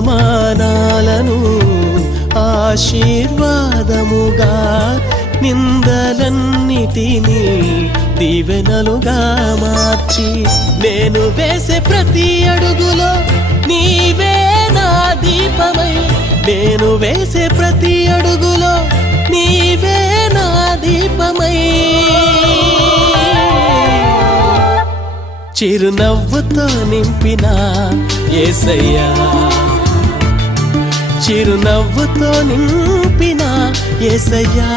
అవమానాలను ఆశీర్వాదముగా, నిందలన్నిటినీ దీవెనలుగా మార్చి, నేను వేసే ప్రతి అడుగులో నీవే నా దీపమై, నేను వేసే ప్రతి అడుగులో నీవే నా దీపమై, చిరునవ్వుతో నింపిన యేసయ్యా, చిరునవ్వుతో నింపిన యేసయ్యా.